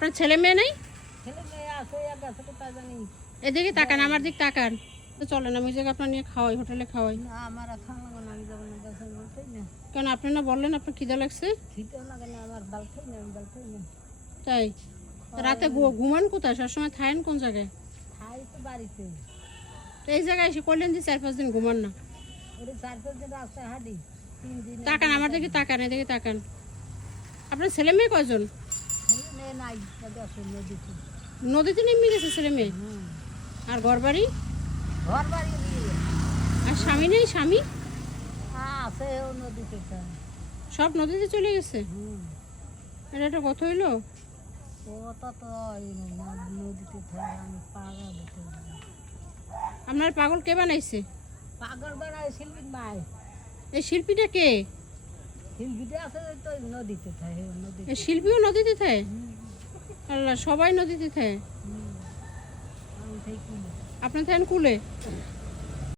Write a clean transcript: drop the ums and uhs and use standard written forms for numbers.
আপনার ছেলে মেয়ে নেই? ছেলে মেয়ে আছে, এক আছে কোথায় জানি। এদিকে তাকান, আমার দিক তাকান। তো চলেন আমি জায়গা আপনার নিয়ে খাওয়াই, হোটেলে খাওয়াই। না আমার আর খাওয়া লাগবে না, আমি যাবো না, গাছের বলতেই না। কেন আপনি না বললেন আপনার খিদা লাগছে? খিদেও লাগে না আমার, বালতেই না, আমি বালতেই না। তাই রাতে ঘুমান কোথায়? সবসময় থাকেন কোন জায়গায়? খাই তো বাড়িতে। তো এই জায়গায় এসে করলেন যে 4-5 দিন ঘুমান না। ওরে 4-5 দিন রাস্তায় হাঁটি, 3 দিন। তাকান আমার দিকে তাকান, এদিকে তাকান। আপনার ছেলে মেয়ে কয়জন? ছেলে মেয়ে নাই, আসে নদীতে। নদীতে নেমে গেছে ছেলে মেয়ে? আর ঘর বাড়ি? ঘর বাড়ি নিয়ে আর স্বামী নেই? স্বামী আছে ও নদীতে। সব নদীতে চলে গেছে? এটা একটা কথা হইলো? ওটা তো নদীতে থাকে, আমি পাগল হতে পারি। আপনার পাগল কে বানাইছে? পাগল বানায় শিল্পীর মায়। এই শিল্পীটা কে? শিল্পীটা আছে তো নদীতে থাকে, নদীতে। এই শিল্পীও নদীতে থাকে? আল্লাহ, সবাই নদীতে থাকে? আমি থাকি। আপনি থাকেন কুলে?